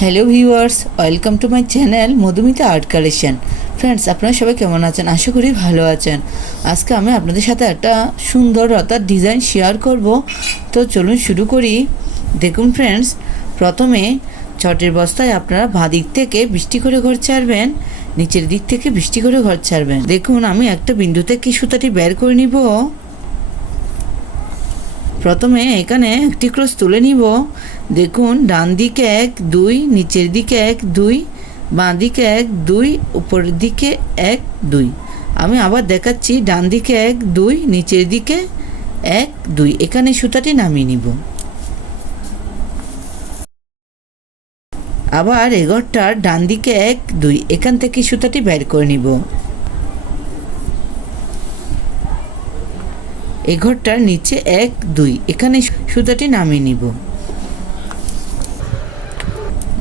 Hello viewers welcome to my channel Madhumita art collection friends আপনারা সবাই কেমন আছেন? আশা করি ভালো আছেন। আজকে আমি আপনাদের সাথে একটা সুন্দর রতার ডিজাইন শেয়ার করব। তো চলুন শুরু করি। দেখুন ফ্রেন্ডস প্রথমে ছটের বস্তায় আপনারা বাঁ দিক থেকে বৃষ্টি করে ঘর ছাড়বেন, নিচের দিক থেকে বৃষ্টি করে ঘর ছাড়বেন। দেখুন, আমি একটা বিন্দু থেকে সুতাটি বের করে নিব। প্রথমে এখানে একটি ক্রস তুলে নিব। দেখুন, ডান দিকে এক, দুই, নিচের দিকে এক, দুই, বাঁ দিকে এক, দুই, উপরের দিকে এক, দুই। আমি আবার দেখাচ্ছি, ডান দিকে এক, দুই, নিচের দিকে এক, দুই। এখানে সুতাটি নামিয়ে নিব। আবার এগরটার ডান দিকে এক, দুই। এখান থেকে সুতাটি বের করে নিব। এই ঘরটার নিচে এক, দুই। এখানে সুতাটি নামিয়ে নিব।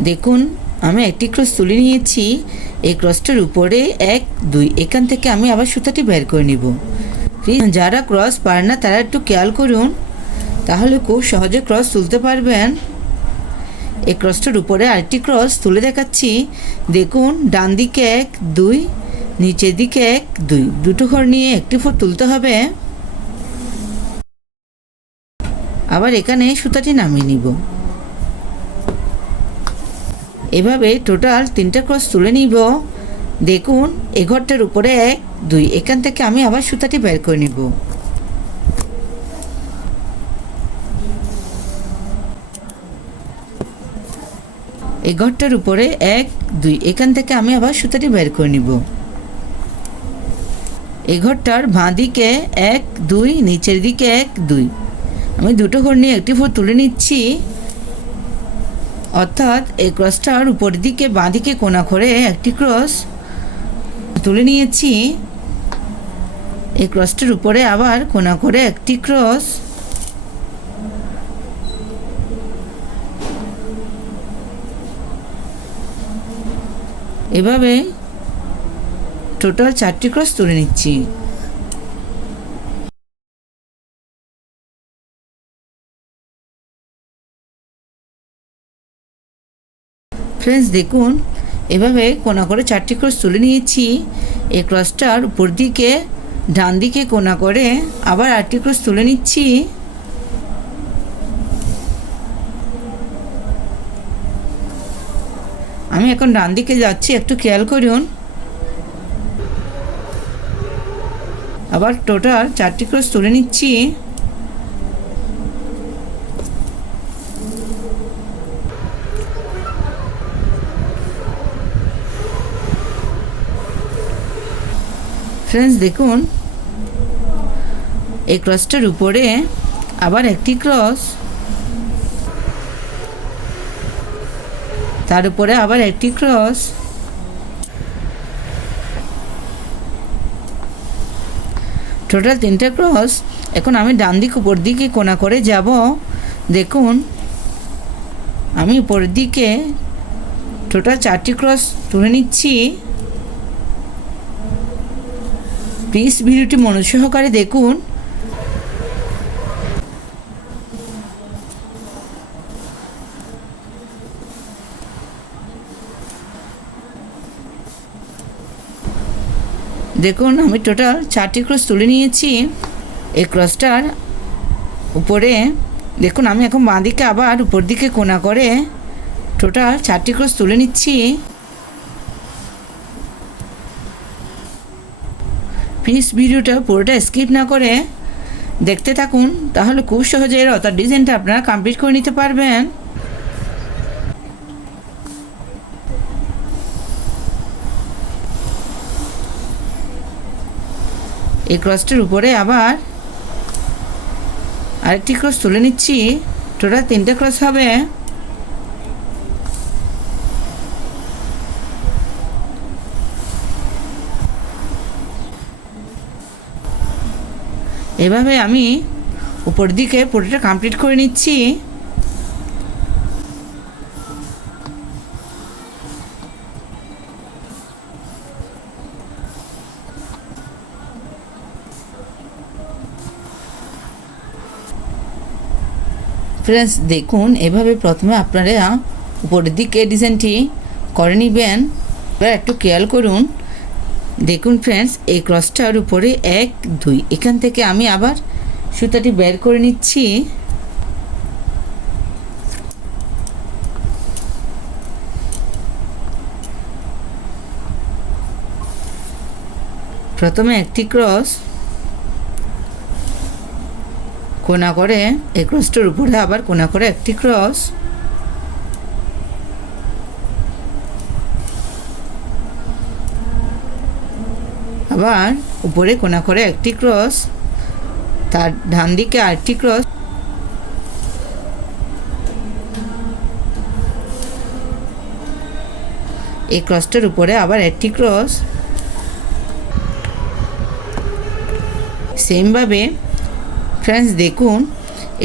দেখুন, আমি একটি ক্রস তুলে নিয়েছি। এই ক্রসটার উপরে এক, দুই। এখান থেকে আমি আবার সুতাটি বের করে নিব। যারা ক্রস পারে না, তারা একটু খেয়াল করুন। তাহলে খুব সহজে ক্রস তুলতে পারবেন। এই ক্রসটার উপরে আরেকটি ক্রস তুলে দেখাচ্ছি। দেখুন, ডান দিকে এক, দুই, নিচের দিকে এক, দুই। দুটো ঘর নিয়ে একটি ফুট তুলতে হবে। আবার এখানে সুতাটি নামিয়ে নিব। এভাবে টোটাল তিনটা ক্রস তুলে নিব। দেখুন, এ ঘরটার উপরে এক, দুই, এখান থেকে আমি আবার সুতাটি বের করে নিব। এই ঘরটার উপরে এক, দুই, এখান থেকে আমি আবার সুতাটি বের করে নিব। এই ঘরটার বাঁ দিকে এক, দুই, নিচের দিকে এক, দুই। আমি দুটো ঘর নিয়ে একটি ফোর তুলে নিচ্ছি। অর্থাৎ এই ক্রসটার উপর দিকে, বাঁ দিকে কোনা করে একটি ক্রস তুলে নিয়েছি। এই ক্রসটার উপরে আবার কোনা করে একটি ক্রস। এভাবে টোটাল চারটি ক্রস তুলে নিচ্ছি। ফ্রেন্ডস দেখুন, এভাবে কোনা করে চারটি ক্রস তুলে নিয়েছি। এই ক্রসটার উপর দিকে, ডান দিকে কোনা করে আবার আটটি ক্রস তুলে নিচ্ছি। আমি এখন ডান দিকে যাচ্ছি, একটু খেয়াল করুন। আবার টোটাল চারটি ক্রস তুলে নিচ্ছি। ফ্রেন্ডস দেখুন। এই ক্রসটার উপরে আবার একটি ক্রস তার উপরে আবার একটি ক্রস টোটাল তিনটে ক্রস এখন আমি ডান দিক, উপর দিকে কোনা করে যাব। দেখুন, আমি উপরের দিকে টোটাল চারটি ক্রস তুলে নিচ্ছি। প্লিজ ভিডিওটি মনোযোগ সহকারে দেখুন। দেখুন, আমি টোটাল চারটি ক্রস তুলে নিয়েছি। এই ক্রসটার উপরে, দেখুন, আমি এখন বাঁ দিকে আবার উপর দিকে কোনা করে টোটাল চারটি ক্রস তুলে নিচ্ছি। প্লিজ ভিডিওটা পুরোটা স্কিপ না করে দেখতে থাকুন, তাহলে খুব সহজে এর অর্থাৎ ডিজাইনটা আপনারা কমপ্লিট করে নিতে পারবেন। এই ক্রসটার উপরে আবার আরেকটি ক্রস তুলে নিচ্ছি। টোটাল তিনটে ক্রস হবে। এভাবে আমি উপর দিকে পুরোটা কমপ্লিট করে নিচ্ছি। ফ্রেন্ডস দেখুন, এভাবে প্রথমে আপনারা উপরের দিকে ডিজাইনটি করে নেবেন। এবার একটু খেয়াল করুন দেখুন ফ্রেন্ডস এই ক্রসটার উপরে এক, দুই। এখান থেকে আমি আবার সুতাটি বের করে নিচ্ছি। প্রথমে একটি ক্রস কোনা করে, এই ক্রসটার উপরে আবার কোনা করে একটি ক্রস আবার উপরে কোনা করে একটি ক্রস, তার ডান দিকে আরেকটি ক্রস। এই ক্রসটার উপরে আবার একটি ক্রস। সেমভাবে ফ্রেন্ডস দেখুন,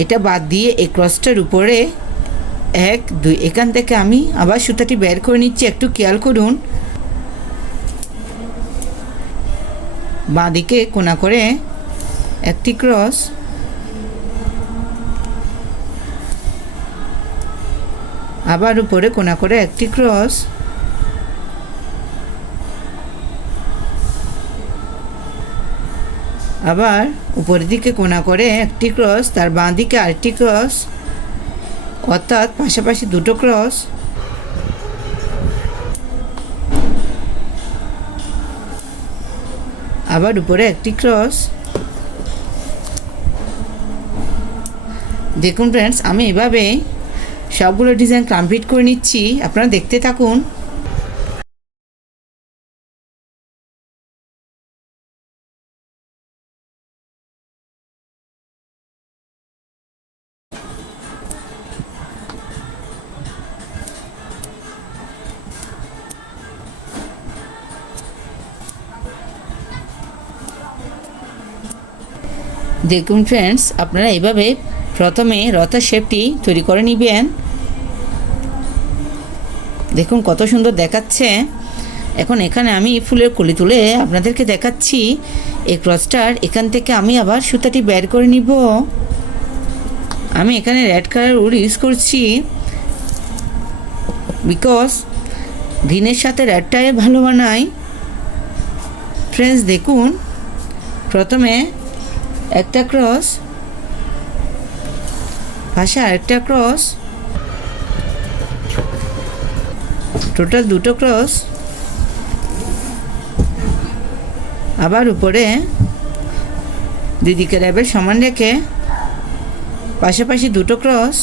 এটা বাদ দিয়ে এই ক্রসটার উপরে এক, দুই, এখান থেকে আমি আবার সুতাটি বের করে নিচ্ছি। একটু খেয়াল করুন বাঁদিকে কোনা করে একটি ক্রস। আবার উপরে কোনা করে একটি ক্রস। আবার উপরের দিকে কোনা করে একটি ক্রস, তার বাঁ দিকে আরেকটি ক্রস। অর্থাৎ পাশাপাশি দুটো ক্রস। আবার উপরে একটি ক্রস দেখুন ফ্রেন্ডস আমি এভাবে সবগুলো ডিজাইন কমপ্লিট করে নিচ্ছি। আপনারা দেখতে থাকুন। দেখুন ফ্রেন্ডস আপনারা এইভাবে প্রথমে রথের শেপটি তৈরি করে নেবেন। দেখুন কত সুন্দর দেখাচ্ছে। এখন এখানে আমি ফুলের কলি তুলে আপনাদেরকে দেখাচ্ছি। এই ক্রসটার এখান থেকে আমি আবার সুতাটি বের করে নিব। আমি এখানে রেড কালার উড ইউজ করছি। বিকজ গ্রিনের সাথে রেডটাই ভালো বানাই ফ্রেন্ডস দেখুন, প্রথমে একটা ক্রস। পাশে আরেকটা ক্রস। টোটাল দুটো ক্রস। আবার উপরে দিদিকে র্যাবের সমান রেখে পাশাপাশি দুটো ক্রস।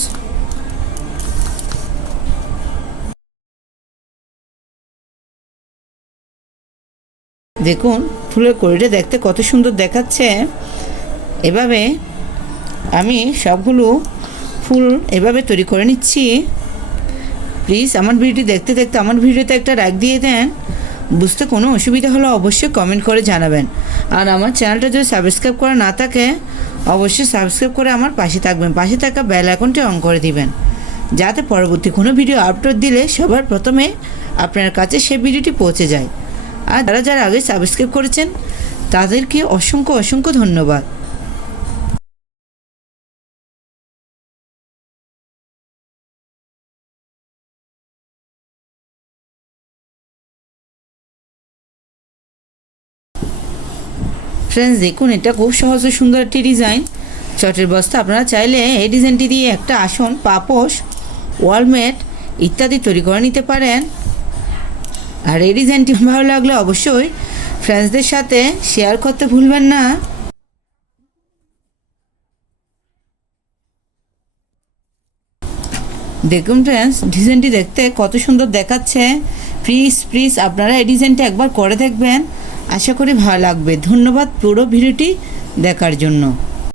দেখুন, ফুলের কড়িটা দেখতে কত সুন্দর দেখাচ্ছে। এভাবে আমি সবগুলো ফুল এভাবে তৈরি করে নিচ্ছি। প্লিজ আমার ভিডিওটি দেখতে দেখতে আমার ভিডিওতে একটা লাইক দিয়ে দেন। বুঝতে কোনো অসুবিধা হলে অবশ্যই কমেন্ট করে জানাবেন। আর আমার চ্যানেলটা যদি সাবস্ক্রাইব করা না থাকে, অবশ্যই সাবস্ক্রাইব করে আমার পাশে থাকবেন। পাশে থাকা বেল আইকনটি অন করে দিবেন। যাতে পরবর্তী কোনো ভিডিও আপলোড দিলে সবার প্রথমে আপনার কাছে সেই ভিডিওটি পৌঁছে যায়। আর যারা যারা আগে সাবস্ক্রাইব করেছেন, তাদেরকে অসংখ্য অসংখ্য ধন্যবাদ। ফ্রেন্ডস দেখুন, এটা খুব সহজ সুন্দর একটি ডিজাইন চটের বস্তা, আপনারা চাইলে এই ডিজাইনটি দিয়ে একটা আসন, পাপোশ ওয়ালমেট ইত্যাদি তৈরি করে নিতে পারেন। আর এই ডিজাইনটি ভালো লাগলে অবশ্যই ফ্রেন্ডসদের সাথে শেয়ার করতে ভুলবেন না। দেখুন ফ্রেন্ডস ডিজাইনটি দেখতে কত সুন্দর দেখাচ্ছে। প্লিজ প্লিজ আপনারা এই ডিজাইনটা একবার করে দেখবেন। আশা করি ভালো লাগবে। ধন্যবাদ পুরো ভিডিওটি দেখার জন্য।